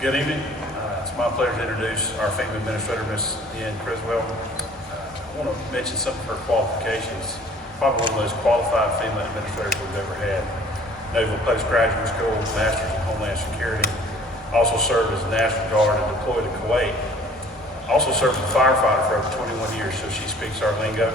Good evening. It's my pleasure to introduce our FEMA Administrator, Ms. Caldwell. I want to mention some of her qualifications. Probably one of the most qualified FEMA administrators we've ever had. Naval Postgraduate School, Master's in Homeland Security. Also served as a National Guard and deployed to Kuwait. Also served as a firefighter for over 21 years, so she speaks our lingo.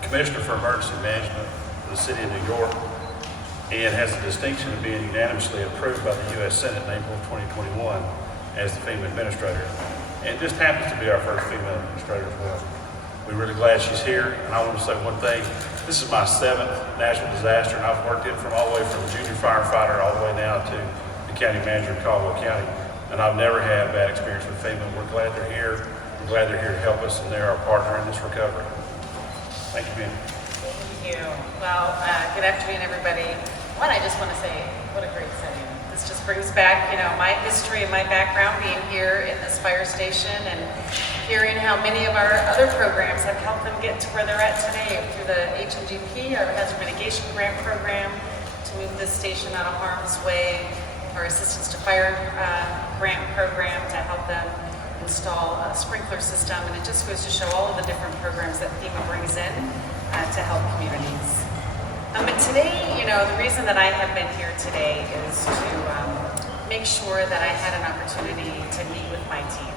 Commissioner for Emergency Management for the City of New York, and has the distinction of being unanimously approved by the U.S. Senate in April of 2021 as the FEMA Administrator. And just happens to be our first female administrator as well. We're really glad she's here, and I want to say one thing. This is my 7th national disaster, and I've worked it from all the way from junior firefighter all the way now to the county manager in Caldwell County. And I've never had a bad experience with FEMA. We're glad they're here. We're glad they're here to help us, and they're our partner in this recovery. Thank you, Ben. Thank you. Well, good afternoon, everybody. One, I just want to say, what a great setting. This just brings back, my history and my background being here in this fire station and hearing how many of our other programs have helped them get to where they're at today through the HMGP, our Hazard Mitigation Grant Program, to move this station out of harm's way, our Assistance to Fire Grant Program to help them install a sprinkler system, and it just goes to show all of the different programs that FEMA brings in to help communities. But today, the reason that I have been here today is to make sure that I had an opportunity to meet with my team.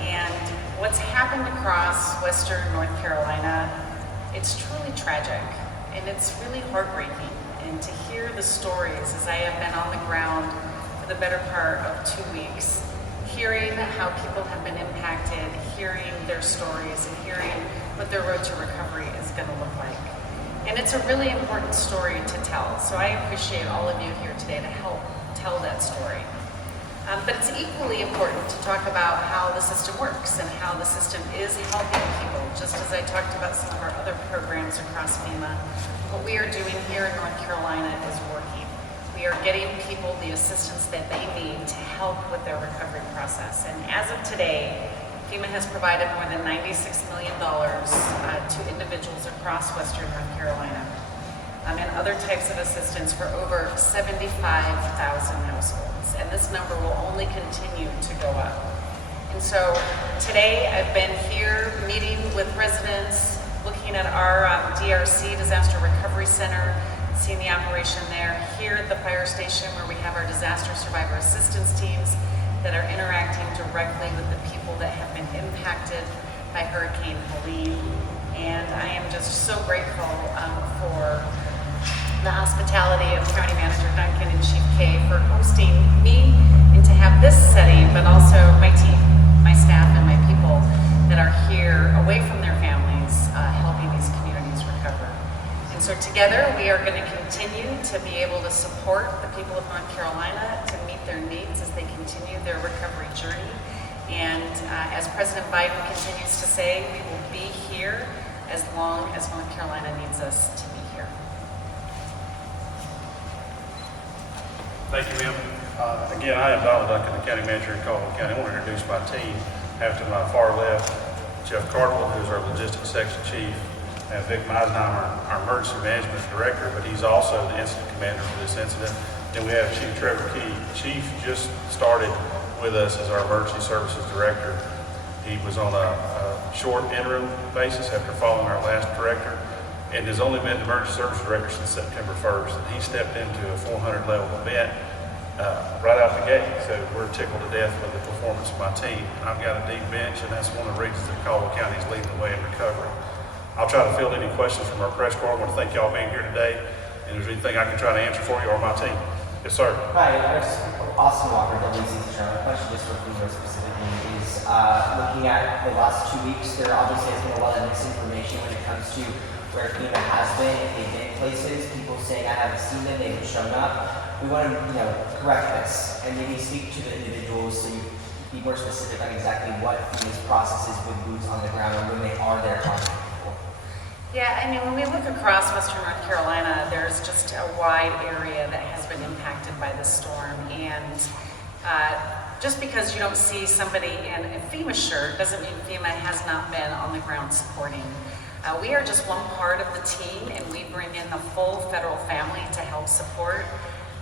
And what's happened across Western North Carolina, it's truly tragic, and it's really heartbreaking. And to hear the stories as I have been on the ground for the better part of 2 weeks, hearing how people have been impacted, hearing their stories, and hearing what their road to recovery is going to look like. And it's a really important story to tell, so I appreciate all of you here today to help tell that story. But it's equally important to talk about how the system works and how the system is helping people, just as I talked about some of our other programs across FEMA. What we are doing here in North Carolina is working. We are getting people the assistance that they need to help with their recovery process. And as of today, FEMA has provided more than $96 million to individuals across Western North Carolina and other types of assistance for over 75,000 households. And this number will only continue to go up. And so today I've been here meeting with residents, looking at our DRC, Disaster Recovery Center, seeing the operation there, here at the fire station where we have our disaster survivor assistance teams that are interacting directly with the people that have been impacted by Hurricane Helene. And I am just so grateful for the hospitality of County Manager Duncan and Chief K for hosting me and to have this setting, but also my team, my staff, and my people that are here away from their families, helping these communities recover. And so together we are going to continue to be able to support the people of North Carolina to meet their needs as they continue their recovery journey. And as President Biden continues to say, we will be here as long as North Carolina needs us to be here. Thank you, ma'am. Again, I am Donald Duncan, the County Manager in Caldwell County. I want to introduce my team. I have to my far left, Jeff Caldwell, who's our Logistics Section Chief. I have Vic Meisner, our Emergency Management Director, but he's also the Incident Commander for this incident. Then we have Chief Trevor Key. Chief just started with us as our Emergency Services Director. He was on a short interim basis after following our last director, and has only been the Emergency Services Director since September 1st. And he stepped into a 400 level event right out the gate. So we're tickled to death with the performance of my team. I've got a deep bench, and that's one of the reasons that Caldwell County is leading the way in recovery. I'll try to field any questions from our press corps. I want to thank y'all being here today. And if there's anything I can try to answer for you or my team. Yes, sir. Hi, Austin Walker, WCC. My question just for FEMA specifically is looking at the last 2 weeks, there obviously has been a lot of misinformation when it comes to where FEMA has been, if they've been places, people saying I haven't seen them, they haven't shown up. We want to correct this and maybe speak to the individuals so you be more specific on exactly what FEMA's process is with boots on the ground and when they are there talking to people. Yeah, I mean, when we look across Western North Carolina, there's just a wide area that has been impacted by this storm. And just because you don't see somebody in a FEMA shirt doesn't mean FEMA has not been on the ground supporting. We are just one part of the team, and we bring in the full federal family to help support.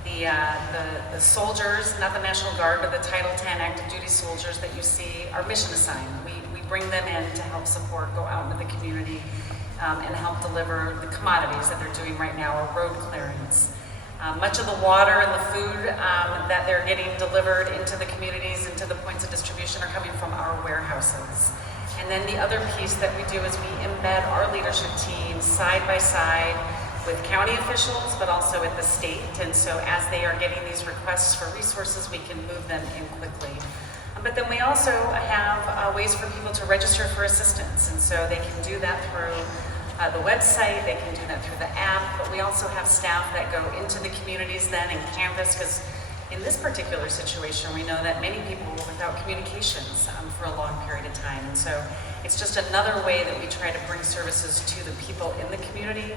The soldiers, not the National Guard, but the Title X active duty soldiers that you see are mission assigned. We bring them in to help support, go out into the community and help deliver the commodities that they're doing right now, or road clearance. Much of the water and the food that they're getting delivered into the communities, into the points of distribution, are coming from our warehouses. And then the other piece that we do is we embed our leadership team side by side with county officials, but also at the state. And so as they are getting these requests for resources, we can move them in quickly. But then we also have ways for people to register for assistance. And so they can do that through the website, they can do that through the app, but we also have staff that go into the communities then and canvass, because in this particular situation, we know that many people were without communications for a long period of time. And so it's just another way that we try to bring services to the people in the community.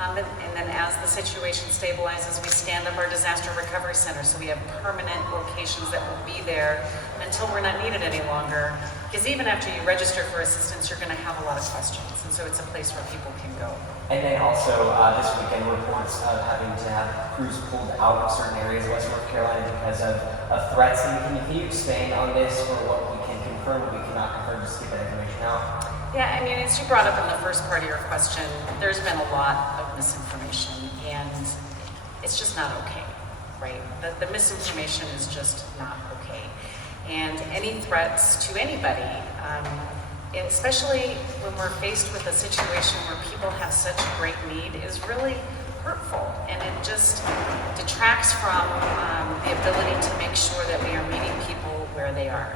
And then as the situation stabilizes, we stand up our disaster recovery center. So we have permanent locations that will be there until we're not needed any longer. Because even after you register for assistance, you're going to have a lot of questions. And so it's a place where people can go. And then also this weekend, reports of having to have crews pulled out of certain areas of West North Carolina because of threats. And can you expand on this, or what we can confirm, what we cannot confirm, just to get that information out? Yeah, I mean, as you brought up in the first part of your question, there's been a lot of misinformation, and it's just not okay, right? The misinformation is just not okay. And any threats to anybody, especially when we're faced with a situation where people have such great need, is really hurtful. And it just detracts from the ability to make sure that we are meeting people where they are.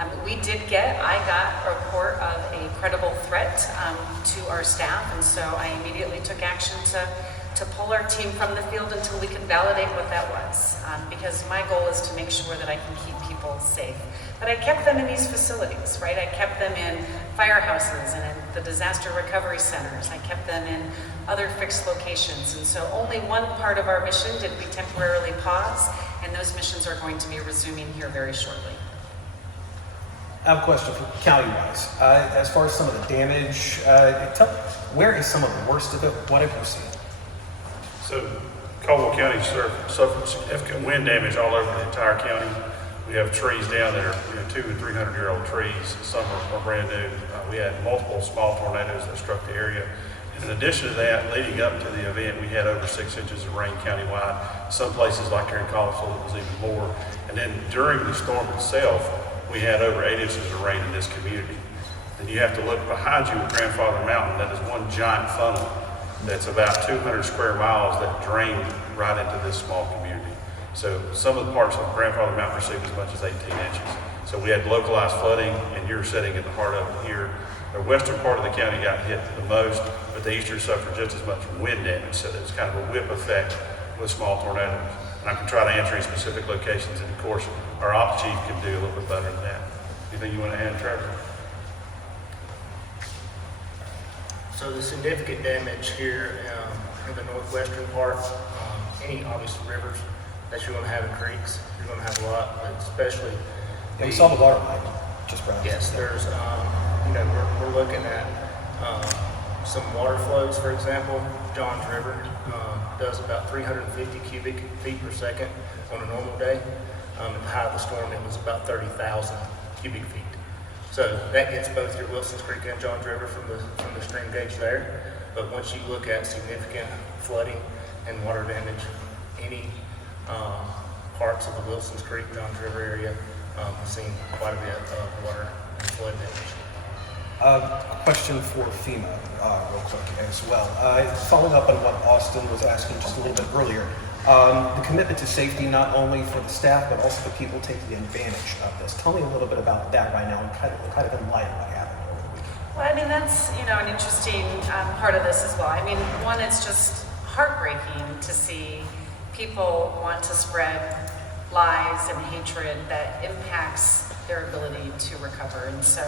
I got a report of a credible threat to our staff, and so I immediately took action to pull our team from the field until we could validate what that was, because my goal is to make sure that I can keep people safe. But I kept them in these facilities, right? I kept them in firehouses and in the disaster recovery centers. I kept them in other fixed locations, and so only one part of our mission did we temporarily pause, and those missions are going to be resuming here very shortly. I have a question for county-wise. As far as some of the damage, where is some of the worst of it? What have you seen? So Caldwell County suffered significant wind damage all over the entire county. We have trees down that are 200 and 300-year-old trees. Some are brand new. We had multiple small tornadoes that struck the area. And in addition to that, leading up to the event, we had over 6 inches of rain countywide. Some places, like here in Caldwell, it was even more. And then during the storm itself, we had over 8 inches of rain in this community. Then you have to look behind you at Grandfather Mountain. That is one giant funnel that's about 200 square miles that drained right into this small community. So some of the parts of Grandfather Mountain received as much as 18 inches. So we had localized flooding, and you're sitting at the heart of it here. The western part of the county got hit the most, but the eastern suffered just as much wind damage. So it's kind of a whip effect with small tornadoes. And I can try to answer any specific locations, and of course, our ops chief can do a little bit better than that. Anything you want to add, Trevor? So the significant damage here in the northwestern part, any obviously rivers that you're going to have in creeks, you're going to have a lot, but especially We saw the water line just around. yes, there's we're looking at some water flows. For example, Johns River does about 350 cubic feet per second on a normal day. At the height of the storm, it was about 30,000 cubic feet. So that gets both your Wilson's Creek and Johns River from the stream gauge there. But once you look at significant flooding and water damage, any parts of the Wilson's Creek, Johns River area have seen quite a bit of water and flood damage. Question for FEMA, real quick as well. Following up on what Austin was asking just a little bit earlier, the commitment to safety not only for the staff but also the people taking advantage of this. Tell me a little bit about that right now, and kind of in light of what happened over the weekend. Well, I mean, that's, an interesting part of this as well. I mean, one, it's just heartbreaking to see people want to spread lies and hatred that impacts their ability to recover. And so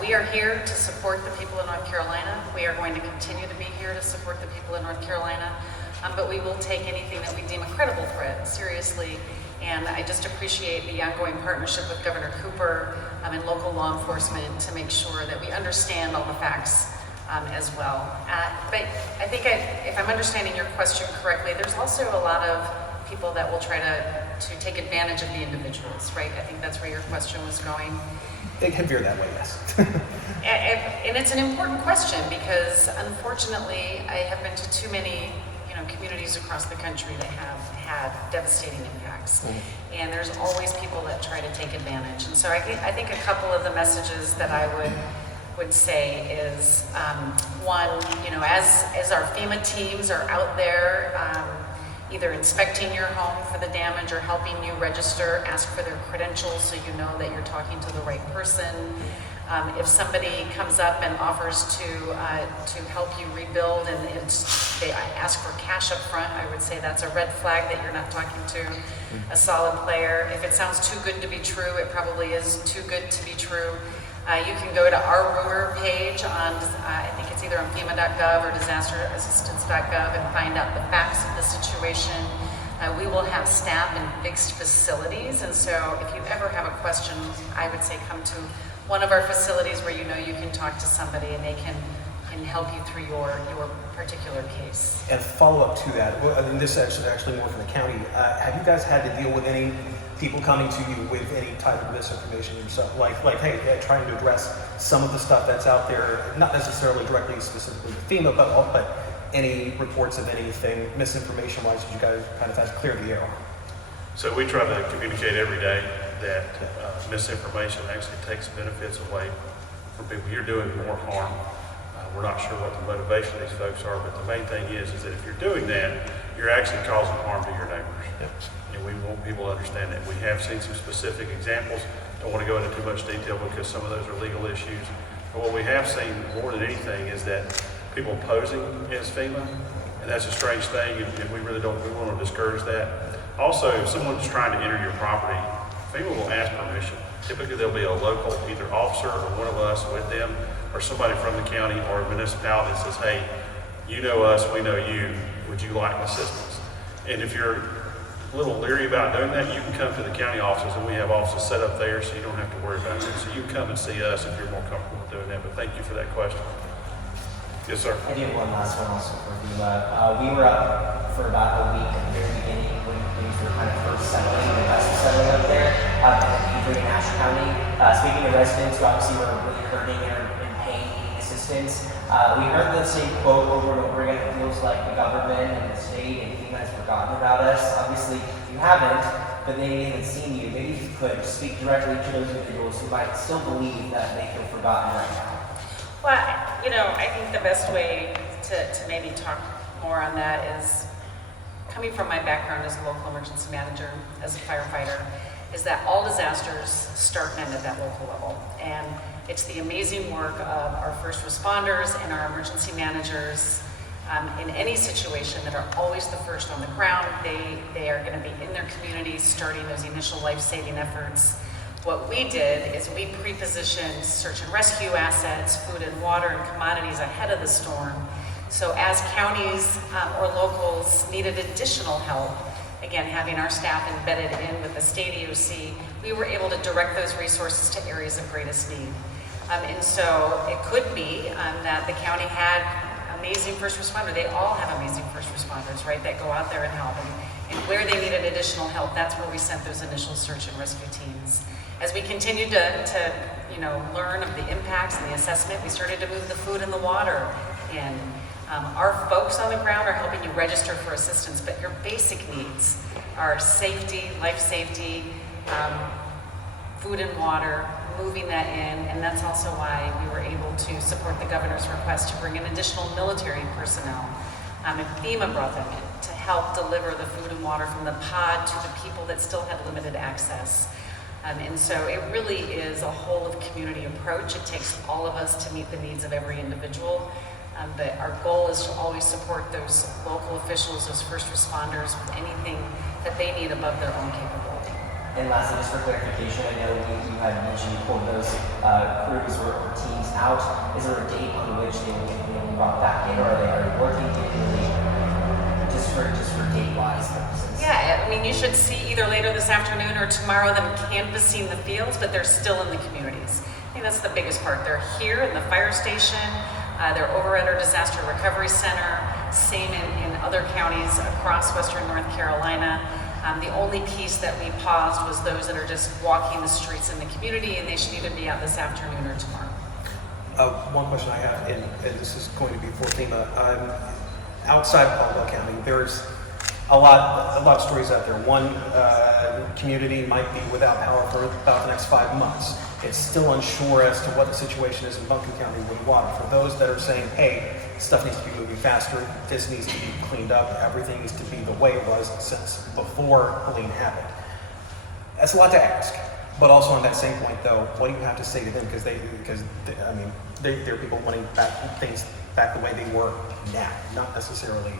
we are here to support the people in North Carolina. We are going to continue to be here to support the people in North Carolina, but we will take anything that we deem a credible threat seriously. And I just appreciate the ongoing partnership with Governor Cooper and local law enforcement to make sure that we understand all the facts as well. But I think if I'm understanding your question correctly, there's also a lot of people that will try to take advantage of the individuals, right? I think that's where your question was going. It can veer that way, yes. And it's an important question because unfortunately, I have been to too many, communities across the country that have had devastating impacts. And there's always people that try to take advantage. And so I think a couple of the messages that I would say is, one, as our FEMA teams are out there, either inspecting your home for the damage or helping you register, ask for their credentials so you know that you're talking to the right person. If somebody comes up and offers to help you rebuild and they ask for cash up front, I would say that's a red flag that you're not talking to a solid player. If it sounds too good to be true, it probably is too good to be true. You can go to our rumor page on, I think it's either on FEMA.gov or disasterassistance.gov and find out the facts of the situation. We will have staff in fixed facilities, and so if you ever have a question, I would say come to one of our facilities where you can talk to somebody and they can help you through your particular case. And follow up to that, this is actually more for the county. Have you guys had to deal with any people coming to you with any type of misinformation yourself? Like hey, trying to address some of the stuff that's out there, not necessarily directly specifically to FEMA, but any reports of anything misinformation-wise that you guys kind of have to clear the air on? So we try to communicate every day that misinformation actually takes benefits away from people. You're doing more harm. We're not sure what the motivation of these folks are, but the main thing is that if you're doing that, you're actually causing harm to your neighbors. Yep. And we want people to understand that. We have seen some specific examples. Don't want to go into too much detail because some of those are legal issues. But what we have seen more than anything is that people posing as FEMA, and that's a strange thing, and we really don't want to discourage that. Also, if someone's trying to enter your property, FEMA will ask permission. Typically, there'll be a local, either officer or one of us with them, or somebody from the county or a municipality that says, hey, you know us, we know you, would you like assistance? And if you're a little leery about doing that, you can come to the county offices, and we have offices set up there so you don't have to worry about it. So you can come and see us if you're more comfortable with doing that, but thank you for that question. Yes, sir. I do have one last one also for FEMA. We were up for about a week at the very beginning when things were kind of first settling, the dust was settling up there in Nash County. Speaking to residents who obviously were really hurting and in pain, needing assistance, we heard the same quote over and over again. It feels like the government and the state and FEMA has forgotten about us. Obviously, you haven't, but they haven't seen you. Maybe if you could speak directly to those individuals who might still believe that they feel forgotten right now. Well, I think the best way to maybe talk more on that is, coming from my background as a local emergency manager, as a firefighter, is that all disasters start and end at that local level. And it's the amazing work of our first responders and our emergency managers in any situation that are always the first on the ground. They are going to be in their communities starting those initial life-saving efforts. What we did is we pre-positioned search and rescue assets, food and water and commodities ahead of the storm. So as counties or locals needed additional help, again, having our staff embedded in with the state EOC, we were able to direct those resources to areas of greatest need. And so it could be that the county had amazing first responders. They all have amazing first responders, right, that go out there and help. And where they needed additional help, that's where we sent those initial search and rescue teams. As we continued to learn of the impacts and the assessment, we started to move the food and the water in. Our folks on the ground are helping you register for assistance, but your basic needs are safety, life safety, food and water, moving that in, and that's also why we were able to support the governor's request to bring in additional military personnel. And FEMA brought them in to help deliver the food and water from the pod to the people that still had limited access. And so it really is a whole of community approach. It takes all of us to meet the needs of every individual. But our goal is to always support those local officials, those first responders, with anything that they need above their own capability. And lastly, just for clarification, I know you had mentioned you pulled those crews or teams out. Is there a date on which they will be brought back in, or are they already working just for date-wise purposes? Yeah, I mean, you should see either later this afternoon or tomorrow them canvassing the fields, but they're still in the communities. I think that's the biggest part. They're here in the fire station. They're over at our disaster recovery center, same in other counties across Western North Carolina. The only piece that we paused was those that are just walking the streets in the community, and they should either be out this afternoon or tomorrow. One question I have, and this is going to be for FEMA. Outside of Caldwell County, there's a lot of stories out there. One community might be without power for about the next 5 months. It's still unsure as to what the situation is in Buncombe County with water. For those that are saying, hey, stuff needs to be moving faster, this needs to be cleaned up, everything needs to be the way it was since before Helene happened. That's a lot to ask. But also on that same point, though, what do you have to say to them? Because there are people wanting things back the way they were now, not necessarily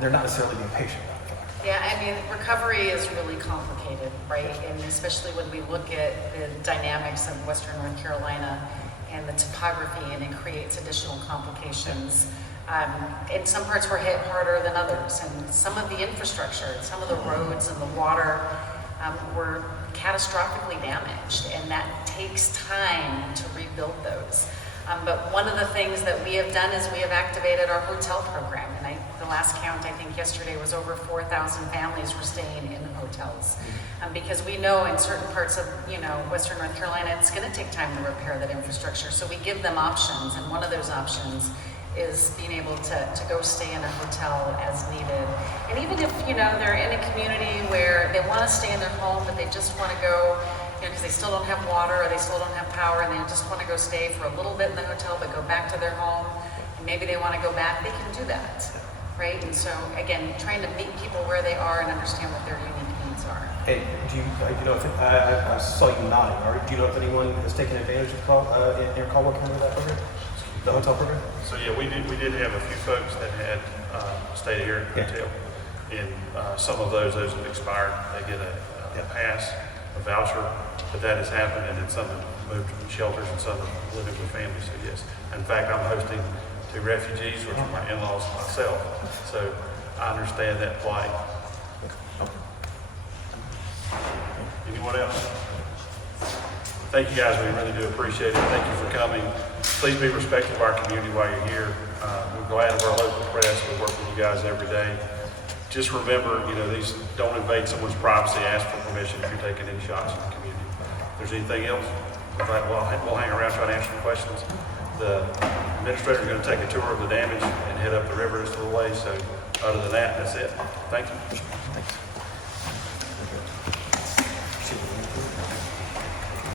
they're not necessarily being patient about it. Yeah, I mean, recovery is really complicated, right? And especially when we look at the dynamics of Western North Carolina and the topography, and it creates additional complications. In some parts we're hit harder than others, and some of the infrastructure, some of the roads and the water were catastrophically damaged, and that takes time to rebuild those. But one of the things that we have done is we have activated our hotel program, and the last count I think yesterday was over 4,000 families were staying in hotels, because we know in certain parts of Western North Carolina it's going to take time to repair that infrastructure. So we give them options, and one of those options is being able to go stay in a hotel as needed. And even if they're in a community where they want to stay in their home, but they just want to go, because they still don't have water or they still don't have power, and they just want to go stay for a little bit in the hotel but go back to their home, and maybe they want to go back, they can do that, right? And so again, trying to meet people where they are and understand what their unique needs are. Hey, do you know if I saw you nodding? Or do you know if anyone has taken advantage of in Caldwell County of that program, the hotel program? So yeah, we did have a few folks that had stayed here at the hotel, and some of those have expired. They get a pass, a voucher, but that has happened, and then some have moved to shelters and some have living with families. So yes, in fact, I'm hosting 2 refugees, which are my in-laws myself. So I understand that plight. Anyone else? Thank you guys, we really do appreciate it. Thank you for coming. Please be respectful of our community while you're here. We're glad of our local press. We work with you guys every day. Just remember, these don't invade someone's privacy. Ask for permission if you're taking any shots in the community. If there's anything else, we'll hang around trying to answer your questions. The administrator is going to take a tour of the damage and head up the river just a little way. So other than that, that's it. Thank you.